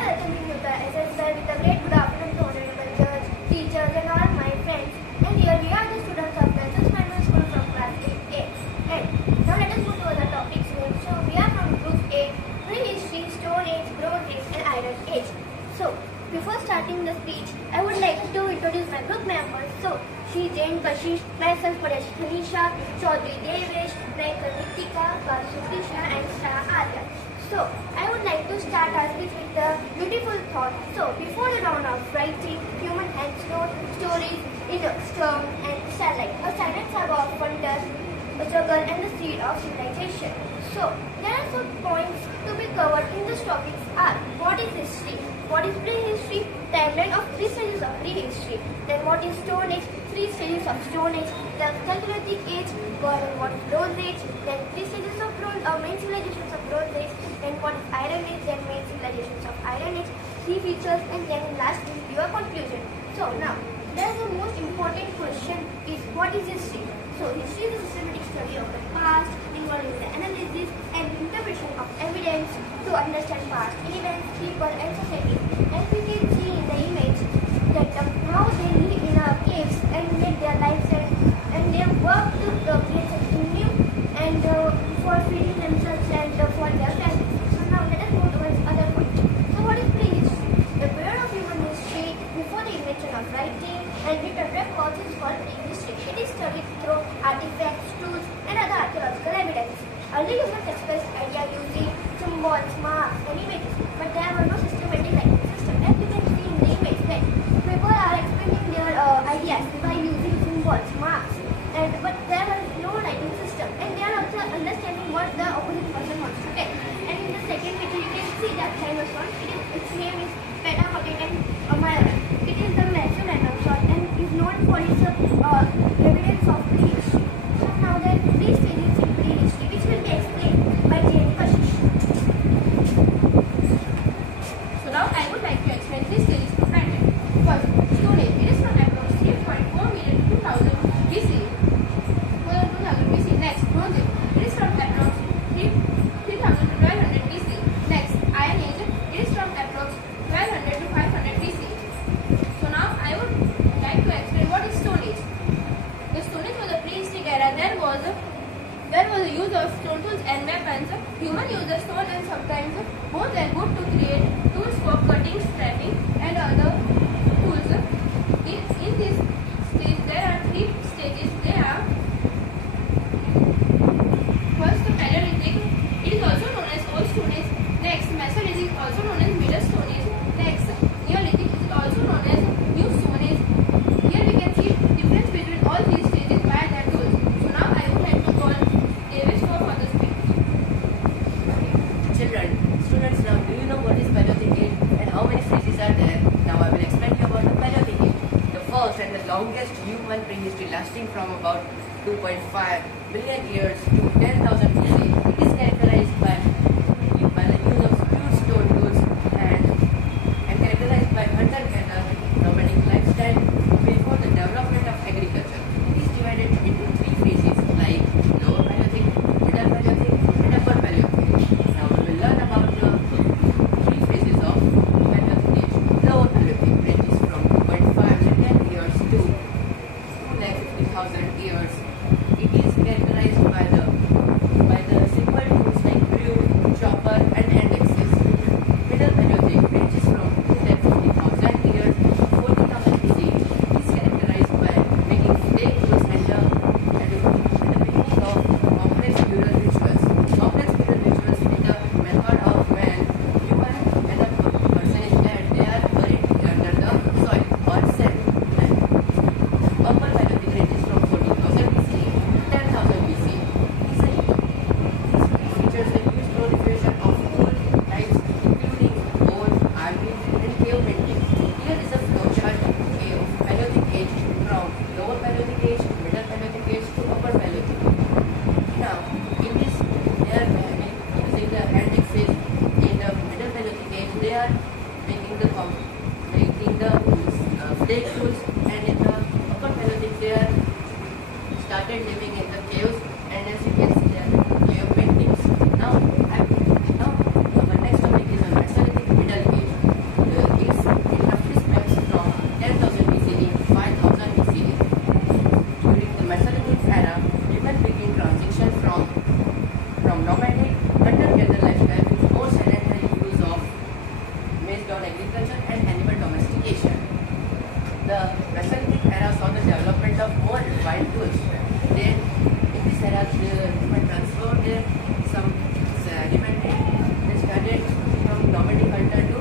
welcoming you to SSL with a great good afternoon to honorable judge, teachers and all my friends. And here we are the students of Kansas Primary School from class 8A. And now let us go to other topics. So we are from group A, prehistory, stone age, bronze age and iron age. So before starting the speech, I would like to introduce my group members. So Shri Jain Kashish, myself Paresh Hanisha, Chaudhary Devesh, Naikar Nitika, Vasu Krishna and Shah Arya. So, I would like to start our speech with a beautiful thought. So, before the dawn of writing, human hands wrote stories in a storm and starlight, a silent saga of wonder, a struggle and the seed of civilization. So, there are some points to be covered in this topics are: what is history? What is prehistory? Timeline of 3 stages of prehistory. Then what is Stone Age? 3 stages of Stone Age. The Chalcolithic Age. What is Bronze Age? Then 3 stages of Bronze, main civilizations of Bronze Age. Then what is Iron Age? Then main civilizations of Iron Age. 3 features and then last will be your conclusion. So now, there's the most important question is what is history? So history is a systematic study of the past involving the analysis and interpretation of evidence to understand past events, people and society. As we can see in the image that how they live in caves and make their lives and they work to create something new and for feeding themselves and for their families. So now let us move towards other point. So what is prehistory? The period of human history before the invention of writing and written records is called prehistory. It is studied through artifacts, tools and other archaeological evidence. Early humans expressed ideas using symbols, marks and images, but there were no systematic writing system. As you can see in the image that people are explaining their ideas by using symbols, marks, but there was no writing system and they are also understanding what the opposite person wants to tell. And in the second picture you can see that dinosaur. Its name is Petapotamus amira. It is the massive dinosaur and is known for its evidence of prehistory. So now there are 3 stages in prehistory which will be explained by Jain Kashish. So now I would like to explain 3 stages of timeline. First, Stone Age. It is from approximately 3.4 million to 2000 BC. 2000 BC. Next, Bronze Age. It is from approximately 3000 to 1200 BC. Next, Iron Age. It is from approximately 1200 to 500 BC. So now I would like to explain what is Stone Age. The Stone Age was a prehistoric era. There was a use of stone tools and weapons. Human used the stone and sometimes both and wood to create tools for cutting, strapping and other tools. In this stage there are 3 stages. They are first Paleolithic. It is also known as Old Stone Age. Next, Mesolithic, also known as Middle Stone Age. Next, Neolithic is also known as New Stone Age. Here we can see difference between all these stages by their tools. So now I would like to call Davis for further speech. Children, students, now do you know what is Paleolithic age and how many phases are there? Now I will explain you about the Paleolithic age. The first and the longest human prehistory lasting from about 2.5 million years to 10,000 BC. It is characterized by the use of crude stone tools and characterized by hunter-gatherer nomadic lifestyle before the development of agriculture. It is divided into 3 phases like Lower Paleolithic, Middle Paleolithic and Upper Paleolithic. Now we will learn about the 3 phases of Paleolithic age. Lower Paleolithic ranges from 2.5 million years to 250,000 years. It is characterized by the from nomadic hunter-gatherer lifestyle to more sedentary use of based on agriculture and animal domestication. The Mesolithic era saw the development of more refined tools. Then, in this era, the human transferred some sedimentary. They started from nomadic hunter to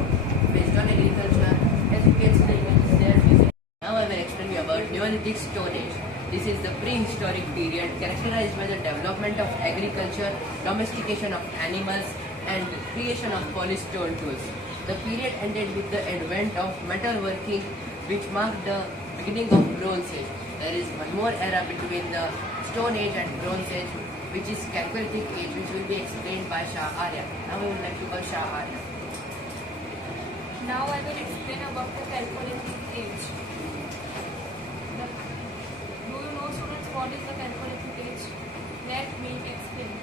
based on agriculture. As you can see, the images they are using. Now I will explain you about Neolithic Stone Age. This is the prehistoric period characterized by the development of agriculture, domestication of animals, and creation of polished stone tools. The period ended with the advent of metalworking, which marked the beginning of Bronze Age. There is one more era between the Stone Age and Bronze Age, which is Chalcolithic Age, which will be explained by Shah Arya. Now we would like to call Shah Arya. Now I will explain about the Chalcolithic age. Do you know, students, what is the Chalcolithic age? Let me explain.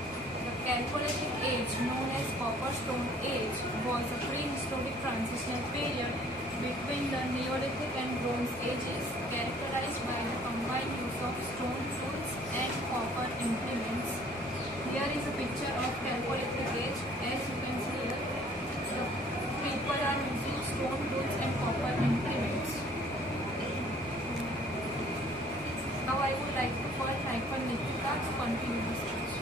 The Chalcolithic age, known as Copper Stone Age, was a prehistoric transitional period between the Neolithic and Bronze Ages, characterized by the combined use of stone tools and copper implements. Here is a picture of Chalcolithic age. As you can see here, the people are using stone tools and copper implements. Now I would like to call Hyper Nikita to continue the speech.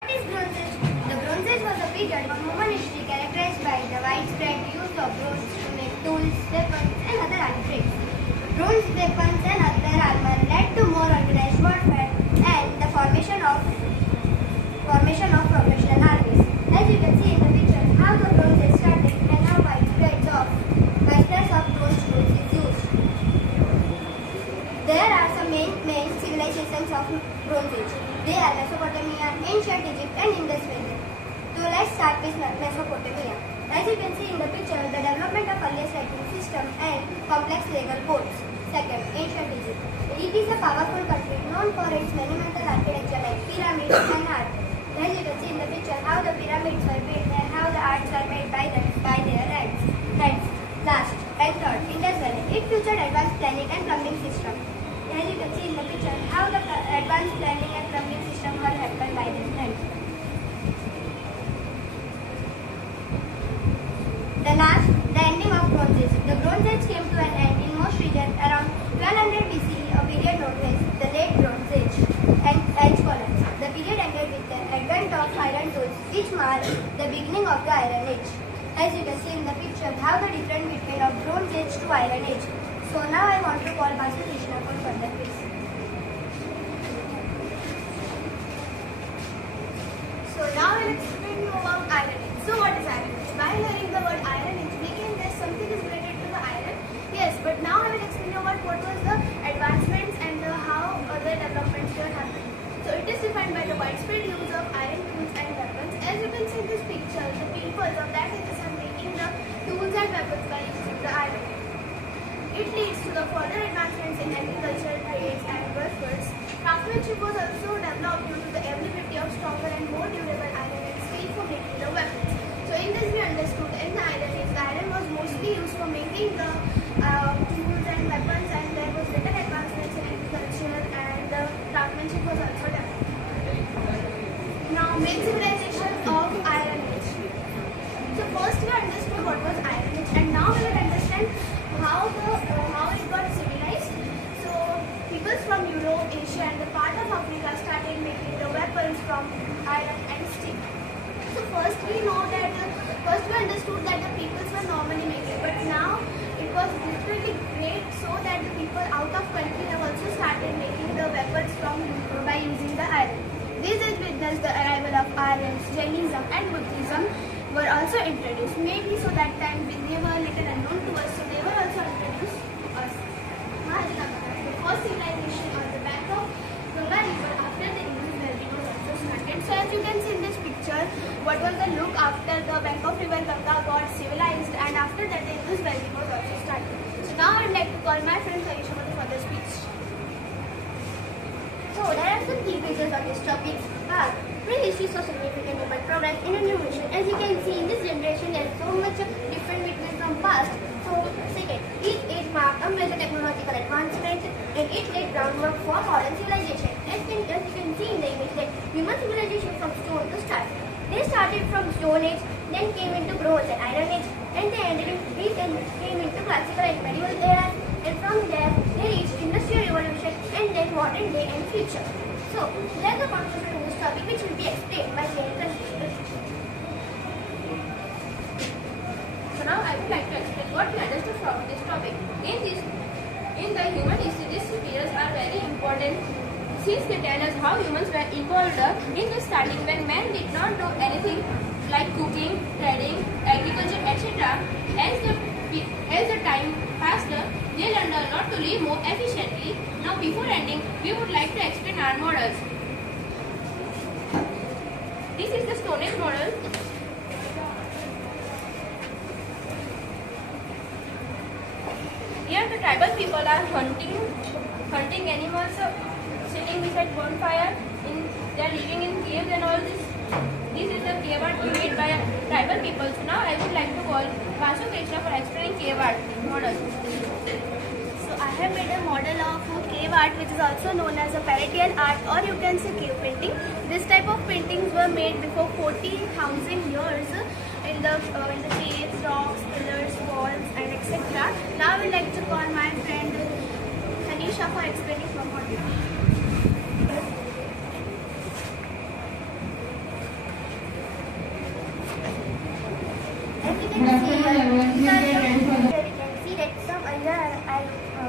What is Bronze Age? The Bronze Age was a period of human history characterized by the widespread use of bronze to make tools, weapons, and other artifacts. Bronze weapons and other armor led to more organized warfare and the formation of professional armies. As you can see in the picture, how the Bronze Age started and how widespread of bronze tools is used. There are some main civilizations of Bronze Age. They are Mesopotamia, ancient Egypt, and Indus Valley. So let's start with Mesopotamia. As you can see in the picture, the development of earliest writing system and complex legal codes. Second, ancient Egypt. It is a powerful country known for its monumental architecture like pyramids and art. As you can see in the picture, how the pyramids were built and how the arts were made by their hands. Last and third, Indus Valley. It featured advanced planning and plumbing system. As you can see in the picture, how the advanced planning and plumbing system were happened by their hands. The ending of Bronze Age. The Bronze Age came to an end in most regions around 1200 BCE, a period known as the Late Bronze Age, and Age collapse. The period ended with the advent of iron tools, which marked the beginning of the Iron Age. As you can see in the picture, how the difference between of Bronze Age to Iron Age. So now I want to call Basu Krishna for further quiz. So now I will explain you about Iron Age. So what is Iron Age? While hearing the word Iron Age, we can guess something is related to the iron. Yes, but now I will explain you about what was the advancements and how other developments were happening. So it is defined by the widespread use of iron tools and weapons. As you can see in this picture, the people of that ages are making the tools and weapons by using the iron. It leads to the further advancements in agriculture, trades, and warfare. Craftsmanship was also developed due to the availability of stronger and more durable iron and steel for making the weapons. So in this we understood in the Iron Age, the iron was mostly used for making the tools and weapons, and there was little advancements in agriculture, and the craftsmanship was also developed. Now, main civilization of Iron Age. So first we understood what was Iron Age, and now we will understand how it got civilized. So people from Europe, Asia, and the part of Africa started making the weapons from iron and steel. So first we understood that the peoples were normally making, but now it was literally great so that the people out of country have also started making the weapons by using the iron. This has witnessed the arrival of Aryans, Jainism, and Buddhism were also introduced. Maybe so that time they were little unknown to us, so they were also introduced to us. Mahajanagara, the first civilization on the bank of Ganga River after the Indus Valley was also started. So as you can see in this picture, what was the look after the bank of river Ganga got civilized, and after that the Indus Valley was also started. So now I would like to call my friend Karisha for the speech. So there are some key features on this topic. Prehistory saw significant human progress in innovation. As you can see in this generation, there is so much different between from past. So second, each age marked a major technological advancement and it laid groundwork for modern civilization. As you can see in the image that human civilization from stone to start. started from Stone Age, then came into Bronze and Iron Age, and then came into Classical and Medieval eras, and from there they reached Industrial Revolution and then modern day and future. So, there's a conclusion in this topic which will be explained by Nathan. So now I would like to explain what we understood from this topic. In the human history, these periods are very important since they tell us how humans were involved in the starting when men did not do anything like cooking, trading, agriculture, etc. As the time passed, they learned a lot to live more efficiently. Now before ending, we would like to explain our models. This is the Stone Age model. Here the tribal people are hunting animals, sitting beside bonfire. They are living in caves and all this. This is the cave art made by tribal people. So now I would like to call Vasu Krishna for explaining cave art model. So I have made a model of cave art which is also known as a Peritial art, or you can say cave painting. This type of paintings were made before 14,000 years in the caves, rocks, pillars, walls and etc. Now I would like to call my friend Tanisha for explaining her model. As you can see here, we can see that I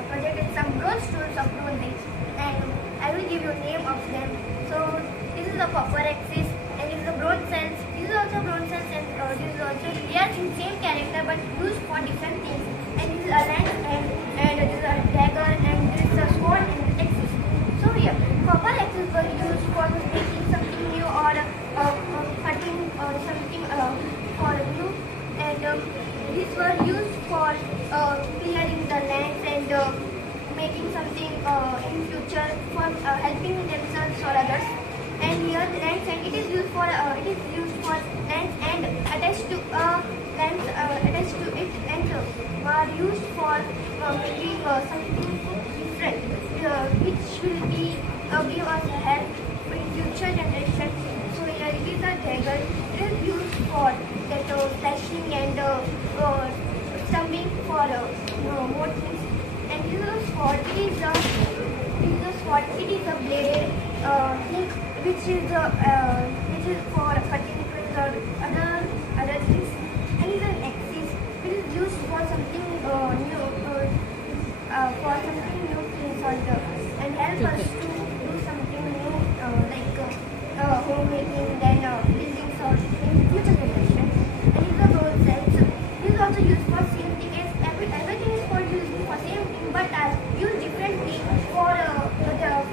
projected some bronze tools of bronze age, and I will give you a name of them. So this is the copper axis, and this is the bronze cells. This is also bronze cells, and this is also, they are in same character but used for different things. And this is a lance, and this is a dagger, and this is a sword and the axis. So here, copper axis were used for making something new or cutting something for glue, and these were used for clearing the lands and making something in future for helping themselves or others. And here the lens, and it is used for lens and attached to attached to it, and are used for making something different, which will be give us help in future generation. So here it is a dagger. It is used for that slashing and stabbing for more things. And this is a sword. It is a sword. It is a bladed thing which is for cutting things or other things. And it is an axis which is used for something new things and help us to do something new like homemaking, then building sort in future generation. And it is a bronze cells. This is also used for same thing as everything is for using for same thing, but used differently for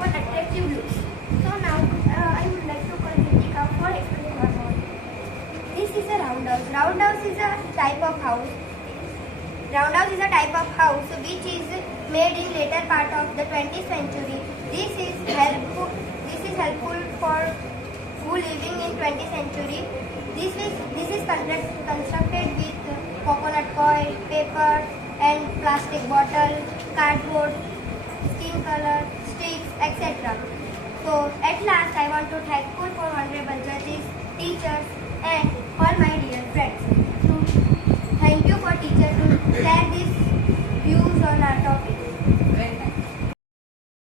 attractive looks. So now I would like to call Ritika for explaining our model. This is a roundhouse. Roundhouse is a type of house. Roundhouse is a type of house which is made in later part of the 20th century. This is helpful for who living in 20th century. This is constructed with coconut coir, paper and plastic bottle, cardboard, skin color, sticks, etc. So at last I want to thank for honorable judges, teachers and